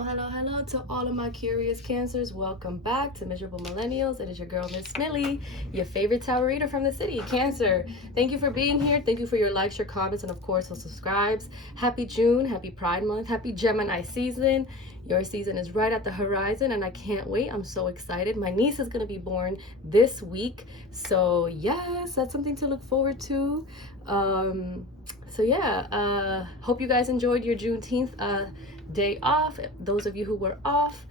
Hello to all of my curious cancers. Welcome back to Miserable Millennials. It is your girl, Miss Millie, your favorite tarot reader from the city, Cancer. Thank you for being here. Thank you for your likes, your comments, and of course, your subscribes. Happy June, happy Pride Month, happy Gemini season. Your season is right at the horizon and I can't wait. I'm so excited. My niece is going to be born this week. So yes, that's something to look forward to. Hope you guys enjoyed your Juneteenth day off. Those of you who were off,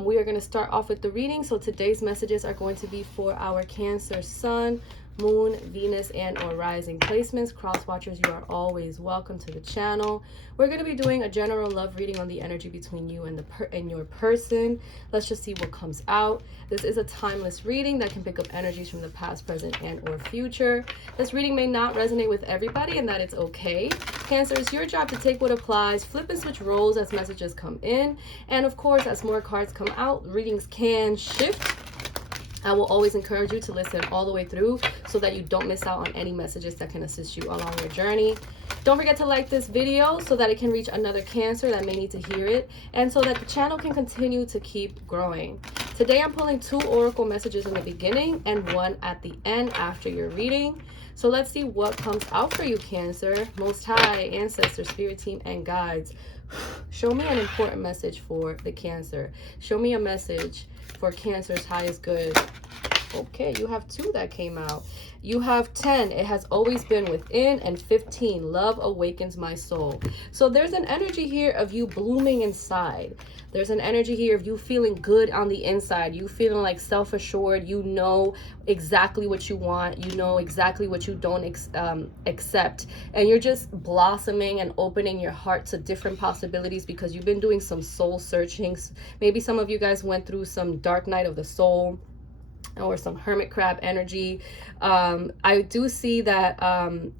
we are going to start off with the reading. So today's messages are going to be for our Cancer Sun, Moon, Venus, and or rising placements. Cross watchers, you are always welcome to the channel. We're going to be doing a general love reading on the energy between you and your person. Let's just see what comes out. This is a timeless reading that can pick up energies from the past, present, and or future. This reading may not resonate with everybody, and that it's okay. Cancer, it's your job to take what applies, flip and switch roles as messages come in, and of course, as more cards come out, readings can shift. I will always encourage you to listen all the way through so that you don't miss out on any messages that can assist you along your journey. Don't forget to like this video so that it can reach another Cancer that may need to hear it, and so that the channel can continue to keep growing. Today I'm pulling 2 oracle messages in the beginning and 1 at the end after your reading. So let's see what comes out for you, Cancer. Most High, Ancestors, Spirit Team, and Guides. Show me an important message for the Cancer. Show me a message for Cancer's highest good. Okay, you have 2 that came out. You have 10, it has always been within, and 15, love awakens my soul. So there's an energy here of you blooming inside. There's an energy here of you feeling good on the inside. You feeling like self-assured. You know exactly what you want. You know exactly what you don't accept. And you're just blossoming and opening your heart to different possibilities because you've been doing some soul searchings. Maybe some of you guys went through some dark night of the soul, or some hermit crab energy. I do see that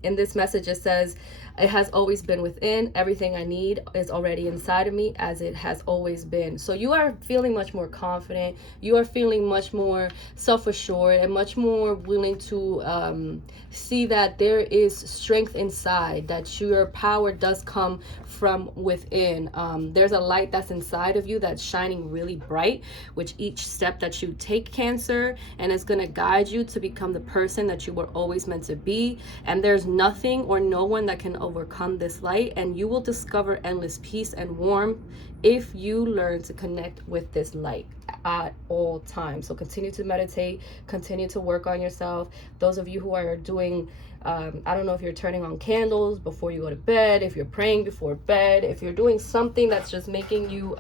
in this message it says, it has always been within. Everything I need is already inside of me, as it has always been. So you are feeling much more confident. You are feeling much more self-assured and much more willing to see that there is strength inside, that your power does come from within. There's a light that's inside of you that's shining really bright with each step that you take, Cancer, and it's going to guide you to become the person that you were always meant to be. And there's nothing or no one that can overcome this light, and you will discover endless peace and warmth if you learn to connect with this light at all times. So continue to meditate, continue to work on yourself. Those of you who are doing I don't know if you're turning on candles before you go to bed, if you're praying before bed, if you're doing something that's just making you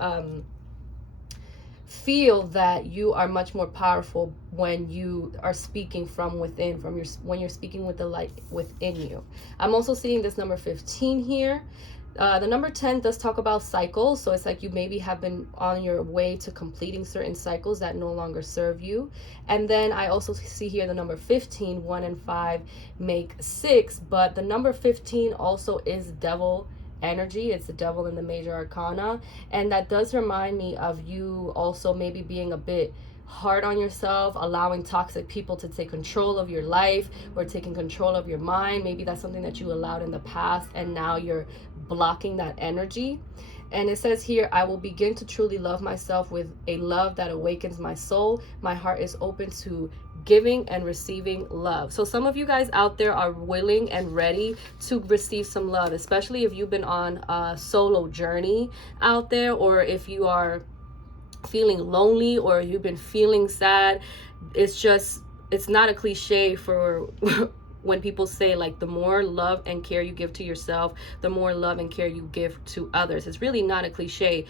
feel that you are much more powerful when you are speaking from within, when you're speaking with the light within you. I'm also seeing this number 15 here. The number 10 does talk about cycles, so it's like you maybe have been on your way to completing certain cycles that no longer serve you. And then I also see here the number 15, 1 and 5 make 6, but the number 15 also is devil energy. It's the devil in the major arcana, and that does remind me of you also maybe being a bit hard on yourself, allowing toxic people to take control of your life or taking control of your mind. Maybe that's something that you allowed in the past and now you're blocking that energy. And it says here, I will begin to truly love myself with a love that awakens my soul. My heart is open to giving and receiving love. So some of you guys out there are willing and ready to receive some love, especially if you've been on a solo journey out there, or if you are feeling lonely, or you've been feeling sad. It's not a cliche for when people say, like, the more love and care you give to yourself, the more love and care you give to others. It's really not a cliche.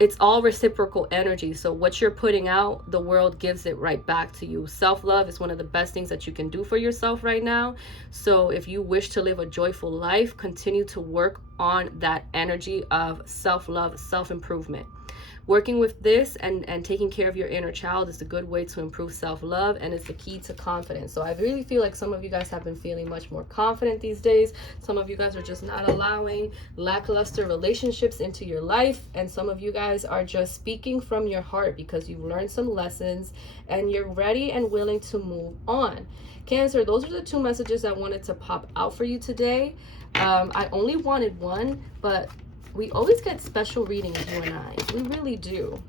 It's all reciprocal energy. So what you're putting out, the world gives it right back to you. Self-love is one of the best things that you can do for yourself right now. So if you wish to live a joyful life, continue to work on that energy of self-love, self-improvement. Working with this and taking care of your inner child is a good way to improve self-love, and it's the key to confidence. So I really feel like some of you guys have been feeling much more confident these days. Some of you guys are just not allowing lackluster relationships into your life, and some of you guys are just speaking from your heart because you've learned some lessons and you're ready and willing to move on. Cancer, those are the 2 messages I wanted to pop out for you today. I only wanted 1, but we always get special readings, you and I. We really do.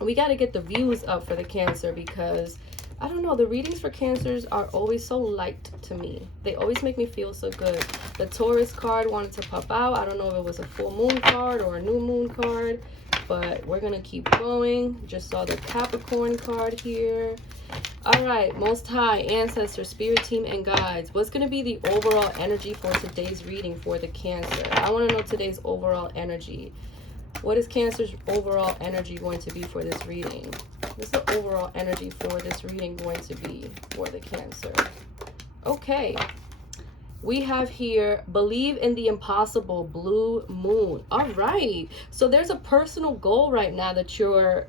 We got to get the views up for the Cancer, because I don't know, the readings for Cancers are always so light to me. They always make me feel so good. The Taurus card wanted to pop out. I don't know if it was a full moon card or a new moon card, but we're going to keep going. Just saw the Capricorn card here. All right, Most High, Ancestors, Spirit Team, and Guides. What's going to be the overall energy for today's reading for the Cancer? I want to know today's overall energy. What is Cancer's overall energy going to be for this reading? What's the overall energy for this reading going to be for the Cancer? Okay. We have here, believe in the impossible, blue moon. All right. So there's a personal goal right now that you're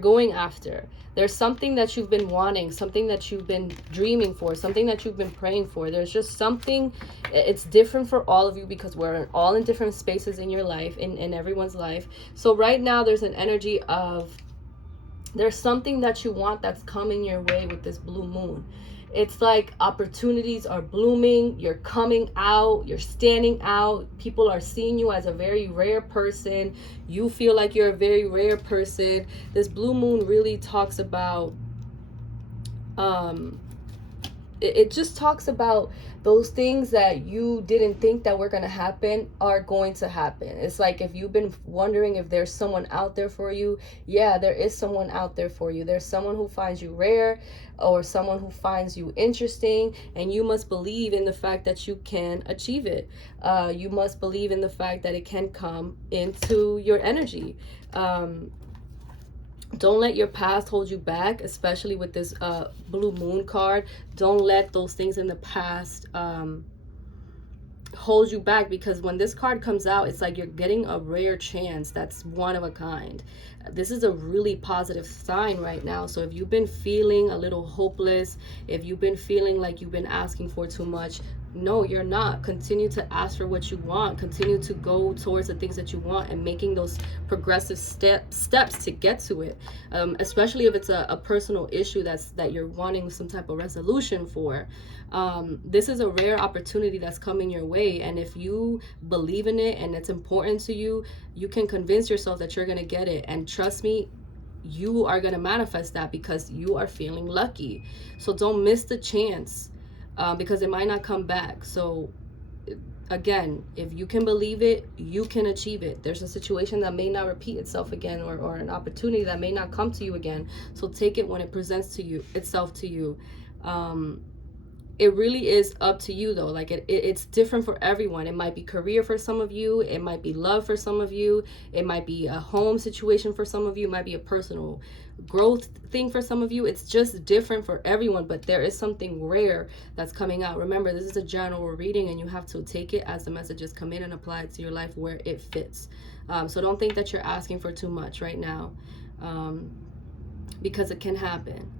going after. There's something that you've been wanting, something that you've been dreaming for, something that you've been praying for. There's just something, it's different for all of you because we're all in different spaces in your life, in everyone's life. So right now there's an energy of, there's something that you want that's coming your way with this blue moon. It's like opportunities are blooming, you're coming out, you're standing out, people are seeing you as a very rare person, you feel like you're a very rare person. This blue moon really talks about, it just talks about those things that you didn't think that were going to happen are going to happen. It's like if you've been wondering if there's someone out there for you, yeah, there is someone out there for you. There's someone who finds you rare or someone who finds you interesting, and you must believe in the fact that you can achieve it. You must believe in the fact that it can come into your energy. Don't let your past hold you back, especially with this blue moon card. Don't let those things in the past hold you back, because when this card comes out, it's like you're getting a rare chance that's one of a kind. This is a really positive sign right now. So if you've been feeling a little hopeless, if you've been feeling like you've been asking for too much, no, you're not. Continue to ask for what you want. Continue to go towards the things that you want and making those progressive steps to get to it. Especially if it's a personal issue that you're wanting some type of resolution for. This is a rare opportunity that's coming your way, and if you believe in it and it's important to you, you can convince yourself that you're gonna get it. And trust me, you are gonna manifest that because you are feeling lucky. So don't miss the chance. Because it might not come back. So again, if you can believe it, you can achieve it. There's a situation that may not repeat itself again, or an opportunity that may not come to you again. So take it when it presents itself to you. It really is up to you though. Like it's different for everyone. It might be career for some of you, it might be love for some of you, it might be a home situation for some of you, it might be a personal growth thing for some of you. It's just different for everyone, but there is something rare that's coming out. Remember, this is a general reading and you have to take it as the messages come in and apply it to your life where it fits. So don't think that you're asking for too much right now, because it can happen.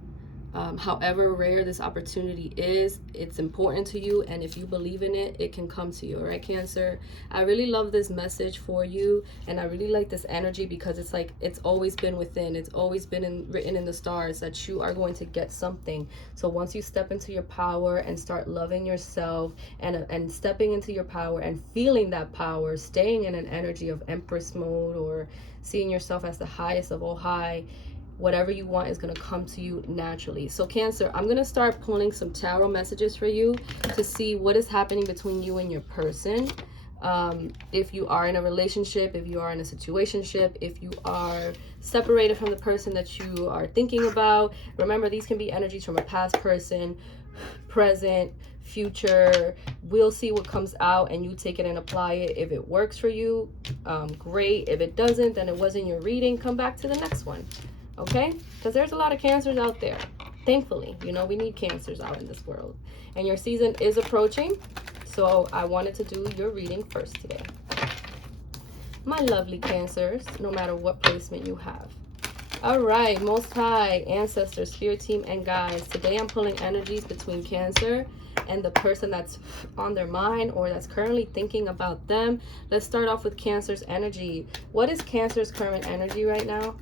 However rare this opportunity is, it's important to you, and if you believe in it, it can come to you. All right, Cancer, I really love this message for you, and I really like this energy because it's like it's always been within, it's always been written in the stars that you are going to get something. So once you step into your power and start loving yourself and stepping into your power and feeling that power, staying in an energy of Empress mode or seeing yourself as the highest of all high, whatever you want is going to come to you naturally. So Cancer, I'm going to start pulling some tarot messages for you to see what is happening between you and your person. If you are in a relationship, if you are in a situationship, if you are separated from the person that you are thinking about. Remember, these can be energies from a past person, present, future. We'll see what comes out and you take it and apply it. If it works for you, great. If it doesn't, then it wasn't your reading. Come back to the next one. Okay, because there's a lot of Cancers out there. Thankfully, you know, we need Cancers out in this world, and your season is approaching, so I wanted to do your reading first today, my lovely Cancers, no matter what placement you have. All right, Most High, Ancestors, Spirit Team, and Guides. Today I'm pulling energies between Cancer and the person that's on their mind or that's currently thinking about them. Let's start off with Cancer's energy. What is Cancer's current energy right now?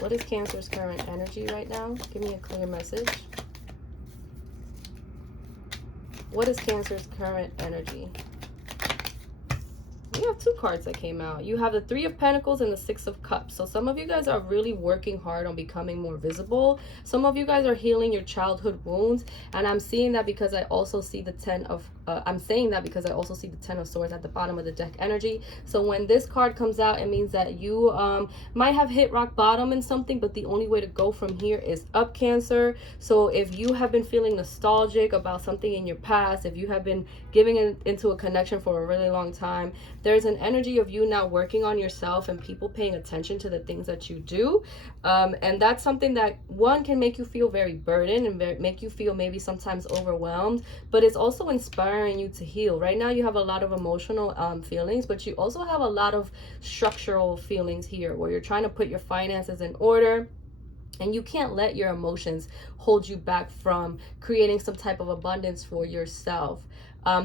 What is Cancer's current energy right now? Give me a clear message. What is Cancer's current energy? You have two cards that came out. You have the Three of Pentacles and the Six of Cups. So some of you guys are really working hard on becoming more visible. Some of you guys are healing your childhood wounds. And I'm seeing that because I also see the I'm saying that because I also see the Ten of Swords at the bottom of the deck energy. So when this card comes out, it means that you might have hit rock bottom in something, but the only way to go from here is up, Cancer. So if you have been feeling nostalgic about something in your past, if you have been giving into a connection for a really long time, there's an energy of you now working on yourself and people paying attention to the things that you do. And that's something that, one, can make you feel very burdened and make you feel maybe sometimes overwhelmed, but it's also inspiring you to heal. Right now you have a lot of emotional feelings, but you also have a lot of structural feelings here where you're trying to put your finances in order. And you can't let your emotions hold you back from creating some type of abundance for yourself.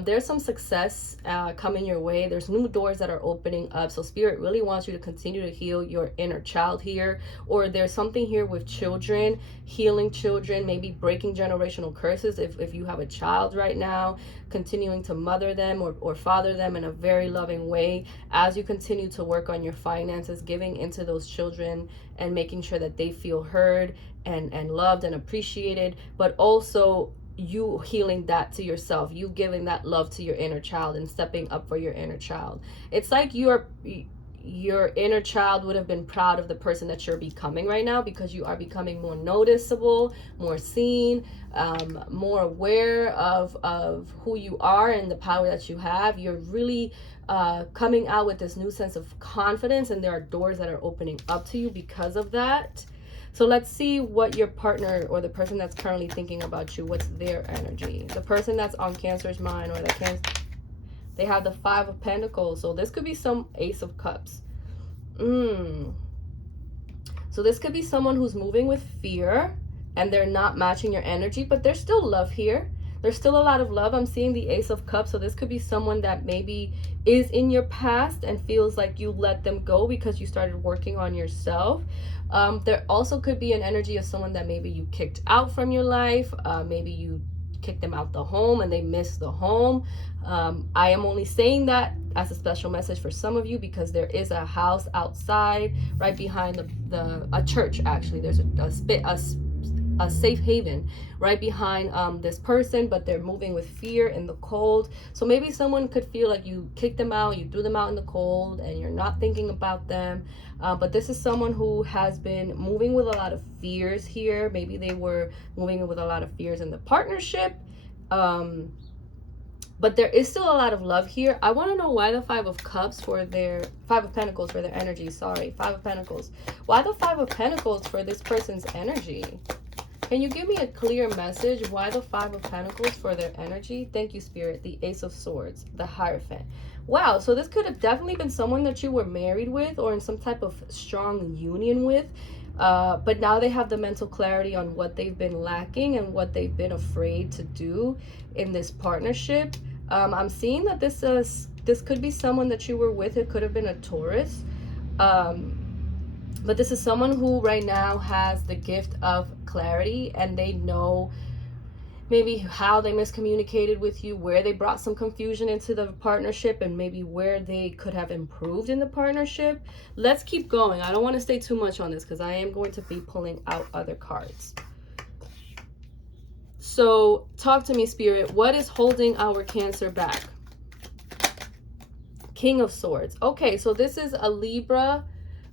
There's some success coming your way. There's new doors that are opening up. So Spirit really wants you to continue to heal your inner child here. Or there's something here with children, healing children, maybe breaking generational curses. If you have a child right now, continuing to mother them or father them in a very loving way as you continue to work on your finances, giving into those children and making sure that they feel heard and loved and appreciated, but also you healing that to yourself, you giving that love to your inner child and stepping up for your inner child. It's like your inner child would have been proud of the person that you're becoming right now, because you are becoming more noticeable, more seen, more aware of who you are and the power that you have. You're really coming out with this new sense of confidence, and there are doors that are opening up to you because of that. So let's see what your partner or the person that's currently thinking about you, what's their energy. The person that's on Cancer's mind, or they have the Five of Pentacles. So this could be some Ace of Cups. So this could be someone who's moving with fear and they're not matching your energy, but there's still love here. There's still a lot of love. I'm seeing the Ace of Cups. So this could be someone that maybe is in your past and feels like you let them go because you started working on yourself. There also could be an energy of someone that maybe you kicked out from your life. Maybe you kicked them out the home and they miss the home. I am only saying that as a special message for some of you because there is a house outside right behind a church. Actually, there's a safe haven right behind this person, but they're moving with fear in the cold. So maybe someone could feel like you kicked them out, you threw them out in the cold, and you're not thinking about them. But this is someone who has been moving with a lot of fears here. Maybe they were moving with a lot of fears in the partnership. But there is still a lot of love here. I want to know why the Five of Pentacles for their energy. Sorry, Five of Pentacles. Why the Five of Pentacles for this person's energy? Can you give me a clear message? Why the Five of Pentacles for their energy? Thank you, Spirit. The Ace of Swords, the Hierophant. Wow, so this could have definitely been someone that you were married with or in some type of strong union with. But now they have the mental clarity on what they've been lacking and what they've been afraid to do in this partnership. I'm seeing that this could be someone that you were with. It could have been a Taurus. But this is someone who right now has the gift of clarity, and they know maybe how they miscommunicated with you, where they brought some confusion into the partnership, and maybe where they could have improved in the partnership. Let's keep going. I don't want to stay too much on this because I am going to be pulling out other cards. So talk to me, Spirit. What is holding our Cancer back? King of Swords. Okay, so this is a Libra,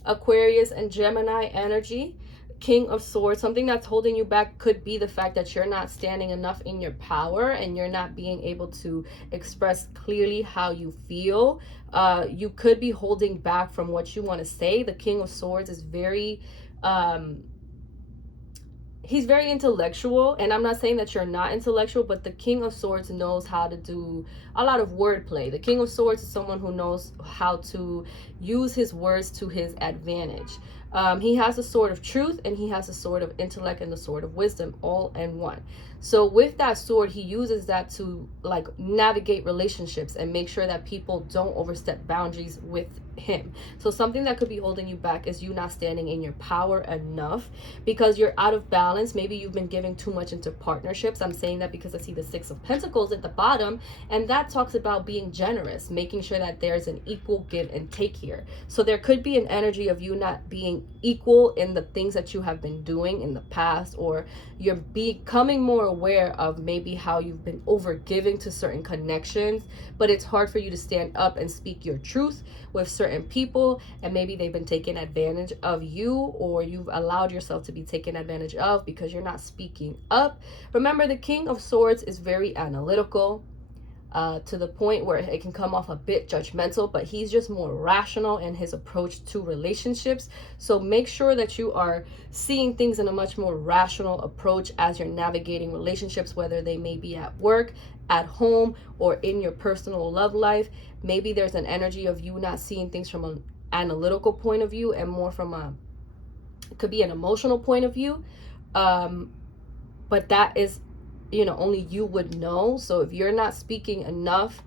Aquarius, and Gemini energy. King of Swords. Something that's holding you back could be the fact that you're not standing enough in your power and you're not being able to express clearly how you feel. You could be holding back from what you want to say. The King of Swords is very he's very intellectual, and I'm not saying that you're not intellectual, but the King of Swords knows how to do a lot of wordplay. The King of Swords is someone who knows how to use his words to his advantage. He has the sword of truth, and he has the sword of intellect and the sword of wisdom all in one. So with that sword, he uses that to like navigate relationships and make sure that people don't overstep boundaries with him. So something that could be holding you back is you not standing in your power enough because you're out of balance. Maybe you've been giving too much into partnerships. I'm saying that because I see the Six of Pentacles at the bottom, and that talks about being generous, making sure that there's an equal give and take here. So there could be an energy of you not being equal in the things that you have been doing in the past, or you're becoming more aware of maybe how you've been over giving to certain connections, but it's hard for you to stand up and speak your truth with certain people, and maybe they've been taking advantage of you, or you've allowed yourself to be taken advantage of because you're not speaking up. Remember, the King of Swords is very analytical, to the point where it can come off a bit judgmental, but he's just more rational in his approach to relationships. So make sure that you are seeing things in a much more rational approach as you're navigating relationships, whether they may be at work, at home, or in your personal love life. Maybe there's an energy of you not seeing things from an analytical point of view and more from it could be an emotional point of view. But that is, only you would know. So if you're not speaking enough,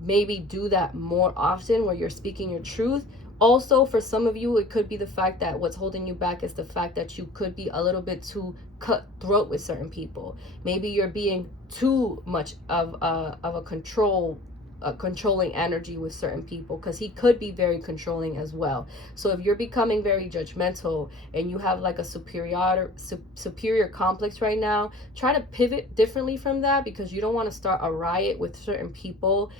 maybe do that more often where you're speaking your truth. Also, for some of you, it could be the fact that what's holding you back is the fact that you could be a little bit too cutthroat with certain people. Maybe you're being too much of a controlling energy with certain people, because he could be very controlling as well. So if you're becoming very judgmental and you have like a superior complex right now, try to pivot differently from that, because you don't want to start a riot with certain people.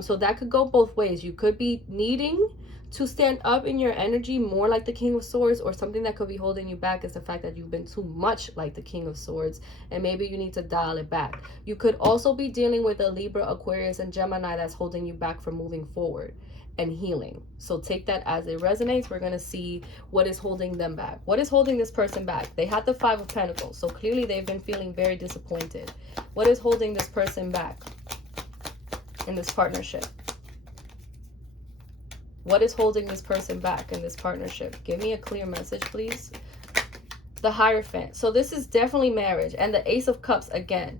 So that could go both ways. You could be needing to stand up in your energy more like the King of Swords, or something that could be holding you back is the fact that you've been too much like the King of Swords, and maybe you need to dial it back. You could also be dealing with a Libra, Aquarius, and Gemini that's holding you back from moving forward and healing. So take that as it resonates. We're going to see what is holding them back. What is holding this person back? They had the Five of Pentacles, so clearly they've been feeling very disappointed. What is holding this person back in this partnership? What is holding this person back in this partnership? Give me a clear message, please. The Hierophant. So this is definitely marriage. And the Ace of Cups again.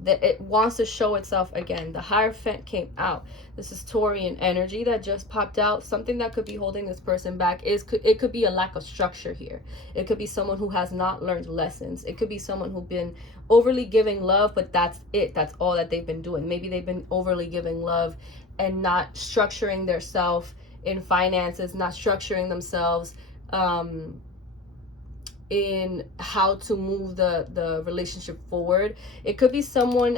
That it wants to show itself again. The Hierophant came out. This is Taurian energy that just popped out. Something that could be holding this person back is it could be a lack of structure here. It could be someone who has not learned lessons. It could be someone who's been overly giving love, but that's it. That's all that they've been doing. Maybe they've been overly giving love and not structuring their self in finances, not structuring themselves in how to move the relationship forward. It could be someone,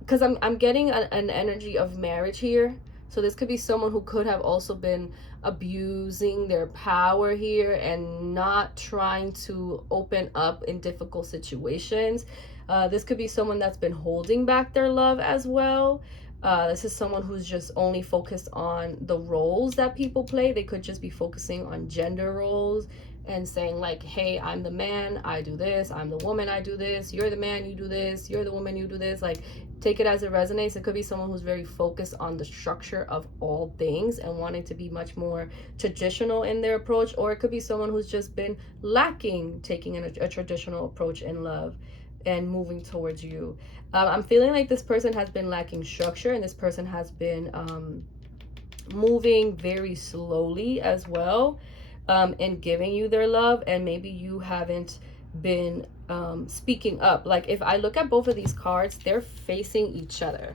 because I'm getting an energy of marriage here. So this could be someone who could have also been abusing their power here and not trying to open up in difficult situations. This could be someone that's been holding back their love as well. This is someone who's just only focused on the roles that people play. They could just be focusing on gender roles and saying like, hey, I'm the man, I do this. I'm the woman, I do this. You're the man, you do this. You're the woman, you do this. Like, take it as it resonates. It could be someone who's very focused on the structure of all things and wanting to be much more traditional in their approach. Or it could be someone who's just been lacking taking a traditional approach in love and moving towards you. I'm feeling like this person has been lacking structure, and this person has been moving very slowly as well, and giving you their love, and maybe you haven't been speaking up. Like, if I look at both of these cards, they're facing each other.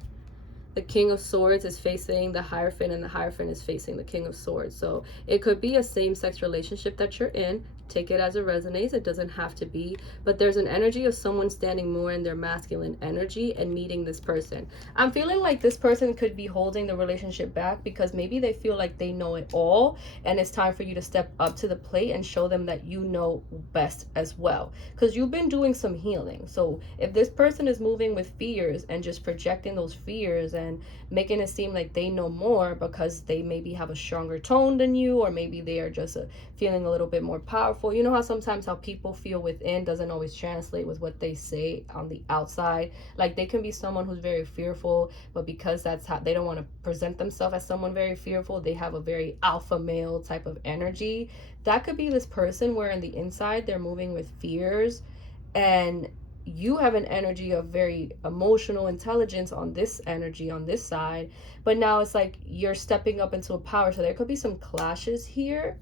The King of Swords is facing the Hierophant, and the Hierophant is facing the King of Swords. So it could be a same-sex relationship that you're in. Take it as it resonates. It doesn't have to be. But there's an energy of someone standing more in their masculine energy and meeting this person. I'm feeling like this person could be holding the relationship back because maybe they feel like they know it all, and it's time for you to step up to the plate and show them that you know best as well, because you've been doing some healing. So if this person is moving with fears and just projecting those fears and making it seem like they know more because they maybe have a stronger tone than you, or maybe they are just feeling a little bit more powerful powerful. You know how sometimes how people feel within doesn't always translate with what they say on the outside. Like they can be someone who's very fearful, but because that's how they don't want to present themselves as someone very fearful, they have a very alpha male type of energy. That could be this person where in the inside they're moving with fears, and you have an energy of very emotional intelligence on this energy on this side, but now it's like you're stepping up into a power. So there could be some clashes here,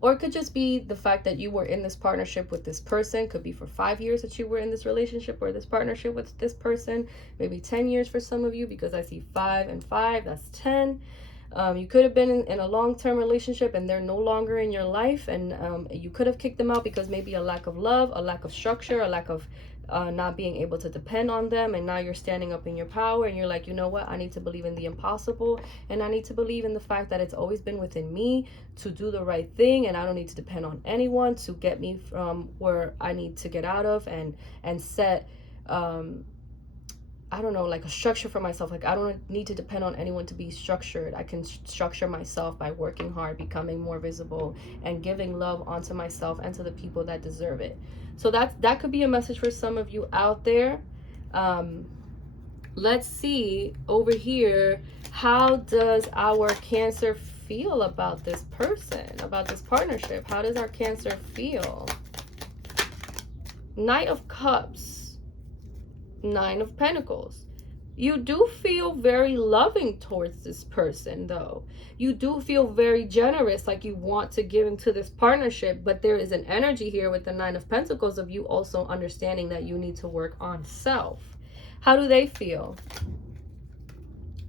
or it could just be the fact that you were in this partnership with this person. Could be for 5 years that you were in this relationship or this partnership with this person, maybe 10 years for some of you, because I see 5 and 5, that's 10. You could have been in a long-term relationship and they're no longer in your life, and you could have kicked them out because maybe a lack of love, a lack of structure, a lack of not being able to depend on them. And now you're standing up in your power and you're like, you know what, I need to believe in the impossible, and I need to believe in the fact that it's always been within me to do the right thing, and I don't need to depend on anyone to get me from where I need to get out of, and set I don't know, like a structure for myself. Like I don't need to depend on anyone to be structured. I can structure myself by working hard, becoming more visible, and giving love onto myself and to the people that deserve it. So that could be a message for some of you out there. Let's see over here, how does our Cancer feel about this person, about this partnership? How does our Cancer feel? Knight of Cups, 9 of Pentacles. You do feel very loving towards this person, though. You do feel very generous, like you want to give into this partnership, but there is an energy here with the 9 of Pentacles of you also understanding that you need to work on self. How do they feel?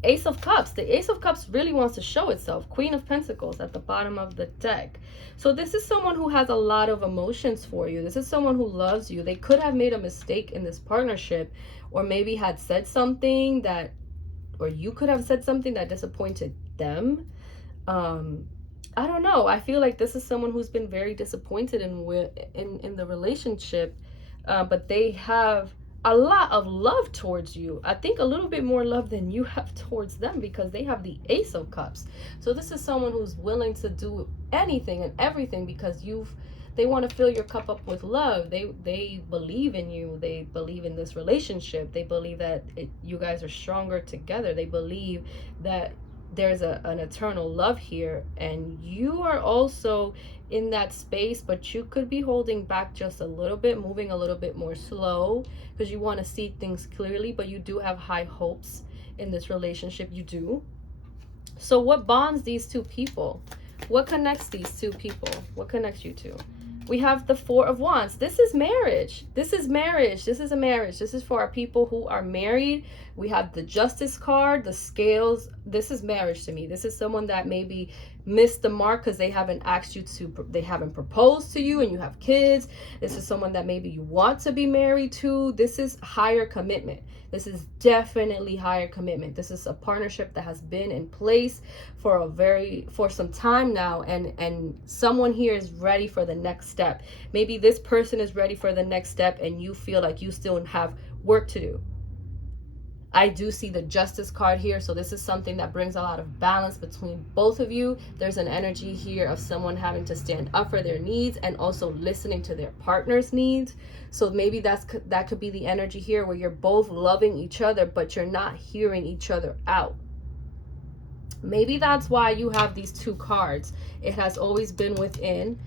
Ace of Cups. The Ace of Cups really wants to show itself. Queen of Pentacles at the bottom of the deck. So this is someone who has a lot of emotions for you. This is someone who loves you. They could have made a mistake in this partnership, or maybe had said something that, or you could have said something that disappointed them. I don't know. I feel like this is someone who's been very disappointed in the relationship, but they have a lot of love towards you. I think a little bit more love than you have towards them, because they have the Ace of Cups. So this is someone who's willing to do anything and everything because they want to fill your cup up with love. They believe in you. They believe in this relationship. They believe that you guys are stronger together. They believe that there's an eternal love here, and you are also in that space, but you could be holding back just a little bit, moving a little bit more slow, because you want to see things clearly, but you do have high hopes in this relationship. You do. So what bonds these two people? What connects these two people? What connects you two? We have the 4 of Wands. This is marriage. This is marriage. This is a marriage. This is for our people who are married. We have the Justice card, the Scales. This is marriage to me. This is someone that maybe missed the mark because they haven't asked you to, they haven't proposed to you and you have kids. This is someone that maybe you want to be married to. This is higher commitment. This is definitely higher commitment. This is a partnership that has been in place for some time now, and someone here is ready for the next step. Maybe this person is ready for the next step and you feel like you still have work to do. I do see the Justice card here, so this is something that brings a lot of balance between both of you. There's an energy here of someone having to stand up for their needs and also listening to their partner's needs. So maybe that could be the energy here, where you're both loving each other, but you're not hearing each other out. Maybe that's why you have these 2 cards. It has always been within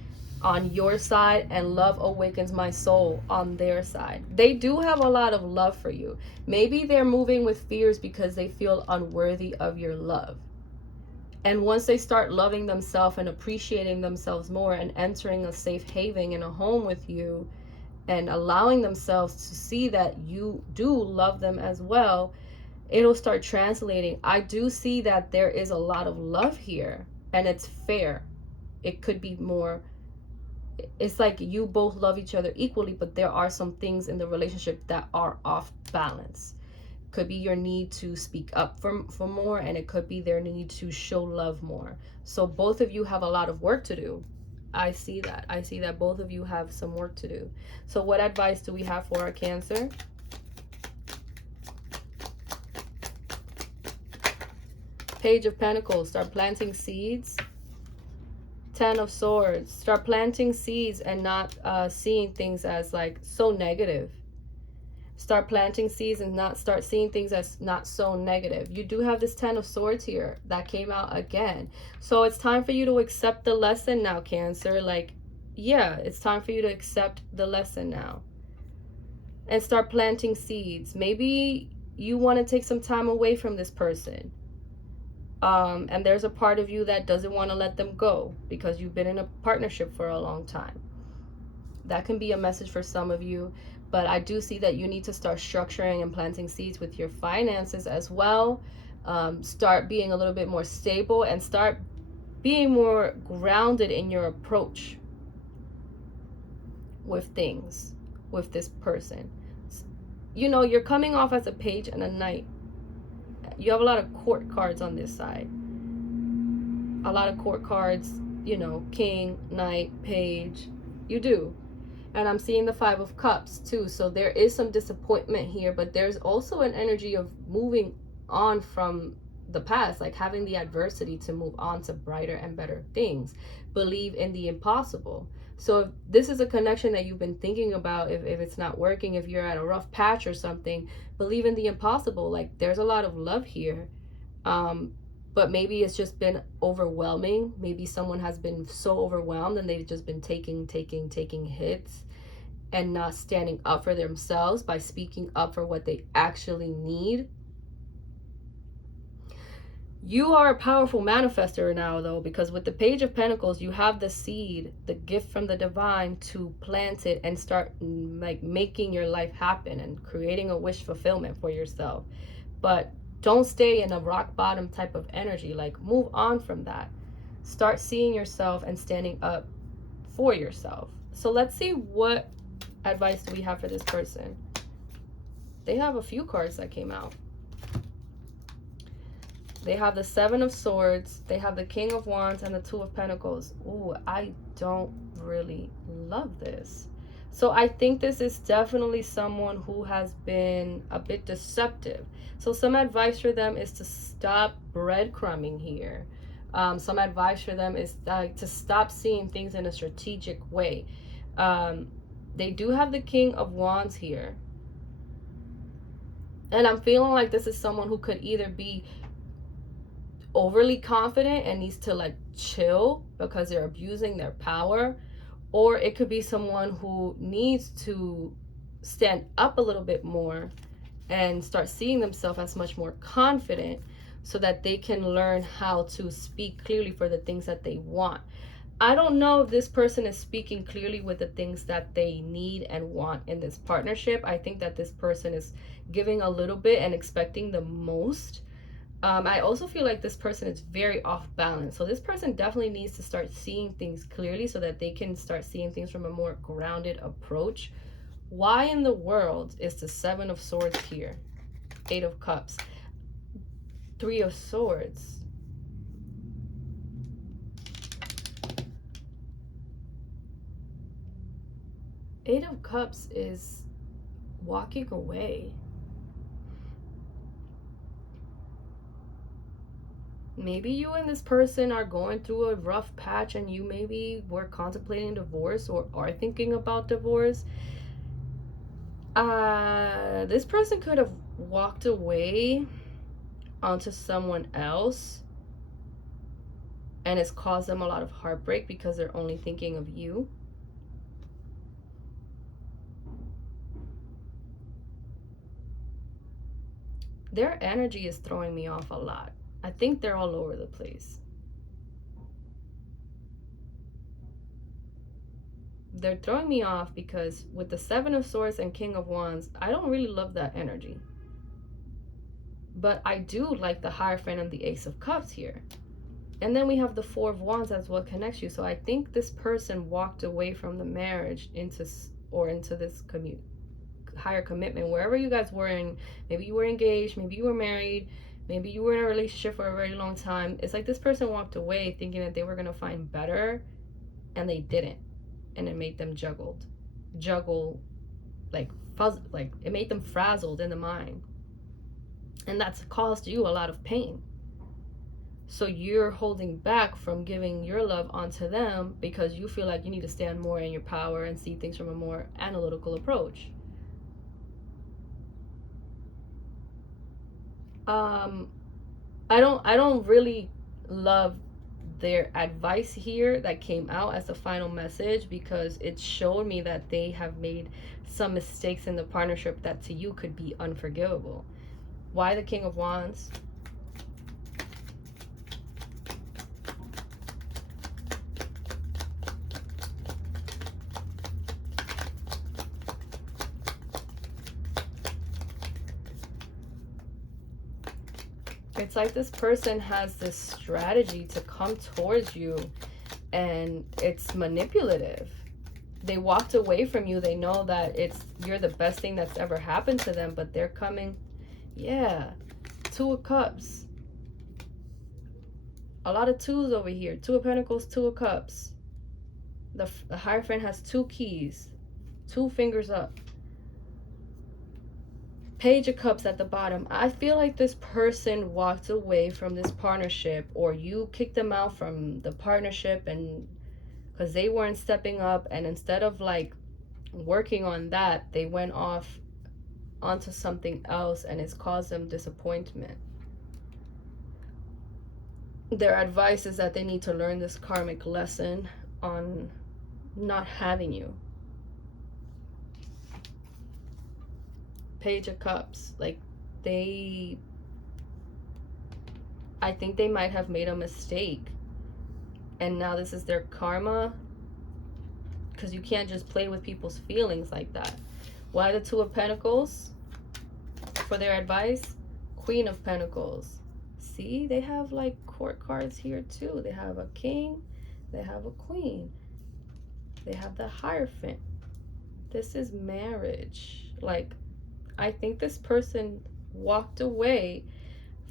on your side, and love awakens my soul on their side. They do have a lot of love for you. Maybe they're moving with fears because they feel unworthy of your love. And once they start loving themselves and appreciating themselves more and entering a safe haven in a home with you and allowing themselves to see that you do love them as well, it'll start translating. I do see that there is a lot of love here, and it's fair. It could be more. It's like you both love each other equally, but there are some things in the relationship that are off balance. Could be your need to speak up for more, and it could be their need to show love more. So both of you have a lot of work to do. I see that. I see that both of you have some work to do. So what advice do we have for our Cancer? Page of Pentacles. Start planting seeds. Ten of Swords. Start planting seeds and not seeing things as like so negative. Start planting seeds and not start seeing things as not so negative. You do have this Ten of Swords here that came out again. So it's time for you to accept the lesson now, Cancer. Like, yeah, it's time for you to accept the lesson now. And start planting seeds. Maybe you want to take some time away from this person. And there's a part of you that doesn't want to let them go because you've been in a partnership for a long time. That can be a message for some of you, but I do see that you need to start structuring and planting seeds with your finances as well. Start being a little bit more stable and start being more grounded in your approach with things, with this person. You know, you're coming off as a page and a knight. You have a lot of court cards on this side. A lot of court cards, you know, king, knight, page. You do. And I'm seeing the Five of Cups too. So there is some disappointment here, but there's also an energy of moving on from the past, like having the adversity to move on to brighter and better things. Believe in the impossible. So if this is a connection that you've been thinking about, if it's not working, if you're at a rough patch or something, believe in the impossible. Like, there's a lot of love here. But maybe it's just been overwhelming. Maybe someone has been so overwhelmed and they've just been taking hits and not standing up for themselves by speaking up for what they actually need. You are a powerful manifester now, though, because with the Page of Pentacles, you have the seed, the gift from the divine, to plant it and start like making your life happen and creating a wish fulfillment for yourself. But don't stay in a rock bottom type of energy. Like, move on from that. Start seeing yourself and standing up for yourself. So let's see what advice do we have for this person. They have a few cards that came out. They have the Seven of Swords, they have the King of Wands, and the Two of Pentacles. Ooh, I don't really love this. So I think this is definitely someone who has been a bit deceptive. So some advice for them is to stop breadcrumbing here. Some advice for them is to stop seeing things in a strategic way. They do have the King of Wands here. And I'm feeling like this is someone who could either be overly confident and needs to like chill because they're abusing their power, or it could be someone who needs to stand up a little bit more and start seeing themselves as much more confident so that they can learn how to speak clearly for the things that they want. I don't know if this person is speaking clearly with the things that they need and want in this partnership. I think that this person is giving a little bit and expecting the most. I also feel like this person is very off balance. So this person definitely needs to start seeing things clearly so that they can start seeing things from a more grounded approach. Why in the world is the Seven of Swords here? Eight of Cups. Three of Swords. Eight of Cups is walking away. Maybe you and this person are going through a rough patch and you maybe were contemplating divorce or are thinking about divorce. This person could have walked away onto someone else and it's caused them a lot of heartbreak because they're only thinking of you. Their energy is throwing me off a lot. I think they're all over the place. They're throwing me off because with the Seven of Swords and King of Wands, I don't really love that energy. But I do like the Hierophant and the Ace of Cups here. And then we have the Four of Wands as what connects you. So I think this person walked away from the marriage into this higher commitment. Wherever you guys were in, maybe you were engaged, maybe you were married, maybe you were in a relationship for a very long time. It's like this person walked away thinking that they were going to find better and they didn't. And it made them juggle, like it made them frazzled in the mind. And that's caused you a lot of pain. So you're holding back from giving your love onto them because you feel like you need to stand more in your power and see things from a more analytical approach. I don't really love their advice here that came out as the final message, because it showed me that they have made some mistakes in the partnership that to you could be unforgivable. Why the King of Wands? It's like this person has this strategy to come towards you, and it's manipulative. They walked away from you. They know that you're the best thing that's ever happened to them, but they're coming. Yeah. Two of Cups. A lot of twos over here. Two of Pentacles, Two of Cups. The Hierophant has two keys. Two fingers up. Page of Cups at the bottom. I feel like this person walked away from this partnership, or you kicked them out from the partnership, and because they weren't stepping up, and instead of like working on that, they went off onto something else, and it's caused them disappointment. Their advice is that they need to learn this karmic lesson on not having you. Page of Cups. Like, I think they might have made a mistake, and now this is their karma, because you can't just play with people's feelings like that. Why the Two of Pentacles for their advice? Queen of Pentacles. See, they have like court cards here too. They have a king, they have a queen, they have the Hierophant. This is marriage. Like, I think this person walked away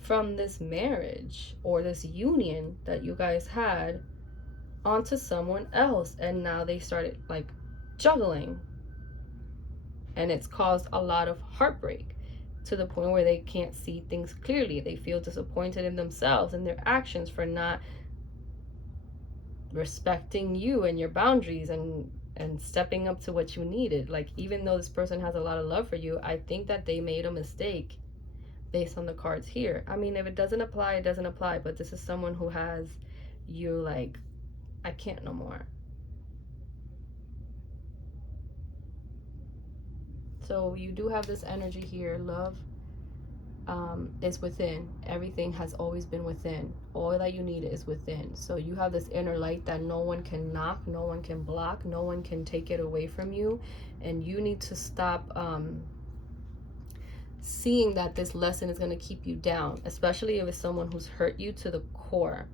from this marriage or this union that you guys had onto someone else, and now they started like juggling, and it's caused a lot of heartbreak to the point where they can't see things clearly. They feel disappointed in themselves and their actions for not respecting you and your boundaries and stepping up to what you needed. Like, even though this person has a lot of love for you, I think that they made a mistake based on the cards here. I mean, if it doesn't apply, it doesn't apply, but this is someone who has you like, I can't no more. So you do have this energy here. Love is within. Everything has always been within. All that you need is within. So you have this inner light that no one can knock, no one can block, no one can take it away from you. And you need to stop seeing that this lesson is going to keep you down, especially if it's someone who's hurt you to the core.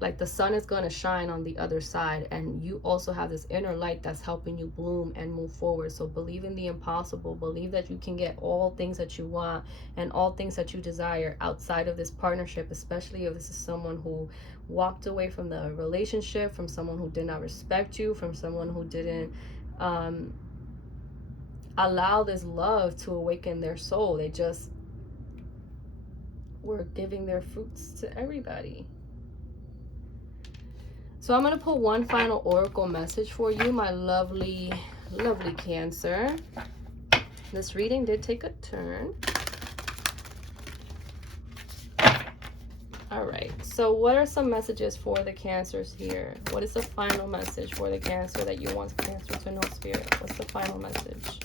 Like, the sun is going to shine on the other side, and you also have this inner light that's helping you bloom and move forward. So believe in the impossible. Believe that you can get all things that you want and all things that you desire outside of this partnership, especially if this is someone who walked away from the relationship, from someone who did not respect you, from someone who didn't allow this love to awaken their soul. They just were giving their fruits to everybody. So I'm going to pull one final oracle message for you, my lovely, lovely Cancer. This reading did take a turn. All right. So what are some messages for the Cancers here? What is the final message for the Cancer that you want Cancer to know, Spirit? What's the final message?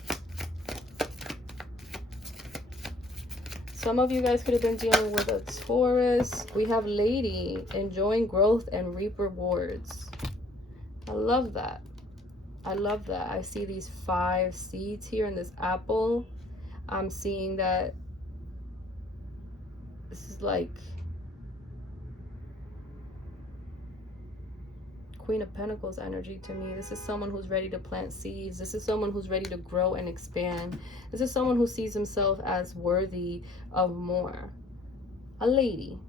Some of you guys could have been dealing with a Taurus. We have Lady, enjoying growth and reap rewards. I love that. I love that. I see these 5 seeds here in this apple. I'm seeing that this is like Queen of Pentacles energy to me. This is someone who's ready to plant seeds. This is someone who's ready to grow and expand. This is someone who sees himself as worthy of more. A lady.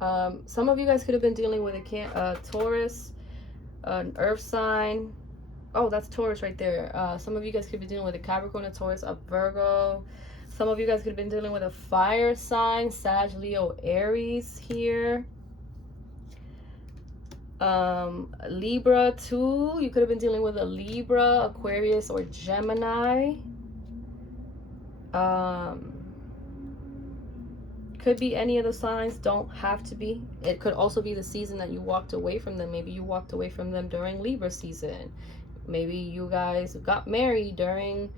Some of you guys could have been dealing with a Taurus, an earth sign. Oh, that's Taurus right there. Some of you guys could be dealing with a Capricorn, a Taurus, a Virgo. Some of you guys could have been dealing with a fire sign, Sag, Leo, Aries here. Libra too. You could have been dealing with a Libra, Aquarius, or Gemini. Could be any of the signs, don't have to be. It could also be the season that you walked away from them. Maybe you walked away from them during Libra season. Maybe you guys got married during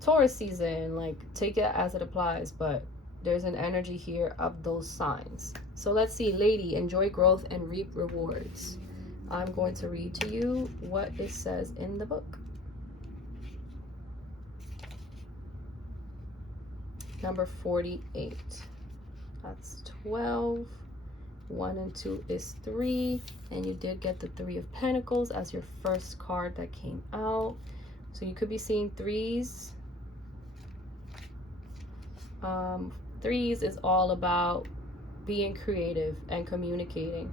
Taurus season. Like, take it as it applies, but there's an energy here of those signs. So let's see. Lady, enjoy growth and reap rewards. I'm going to read to you what it says in the book. Number 48. That's 12. 1 and 2 is 3. And you did get the 3 of Pentacles as your first card that came out. So you could be seeing threes. Threes is all about being creative and communicating.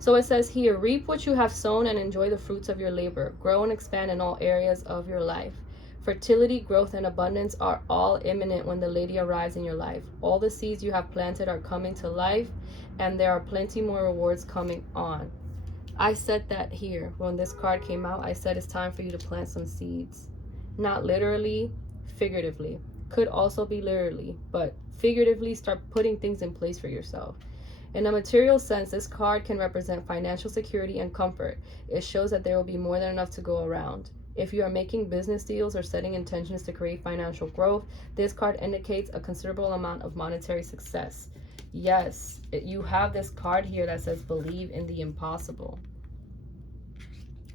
So it says here, reap what you have sown and enjoy the fruits of your labor. Grow and expand in all areas of your life. Fertility, growth, and abundance are all imminent when the lady arrives in your life. All the seeds you have planted are coming to life, and there are plenty more rewards coming on. I said that here when this card came out. I said it's time for you to plant some seeds. Not literally, figuratively. Could also be literally, but figuratively, start putting things in place for yourself. In a material sense, this card can represent financial security and comfort. It shows that there will be more than enough to go around. If you are making business deals or setting intentions to create financial growth, this card indicates a considerable amount of monetary success. Yes, you have this card here that says believe in the impossible.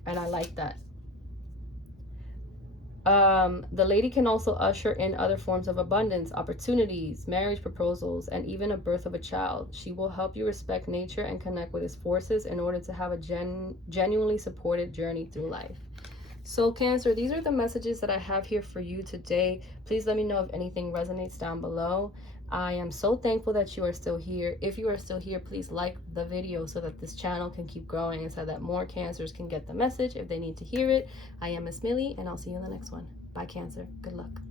And I like that. The lady can also usher in other forms of abundance, opportunities, marriage proposals, and even a birth of a child. She will help you respect nature and connect with its forces in order to have a genuinely supported journey through life. So Cancer, these are the messages that I have here for you today. Please let me know if anything resonates down below. I am so thankful that you are still here. If you are still here, please like the video so that this channel can keep growing and so that more Cancers can get the message if they need to hear it. I am Miss Millie, and I'll see you in the next one. Bye, Cancer. Good luck.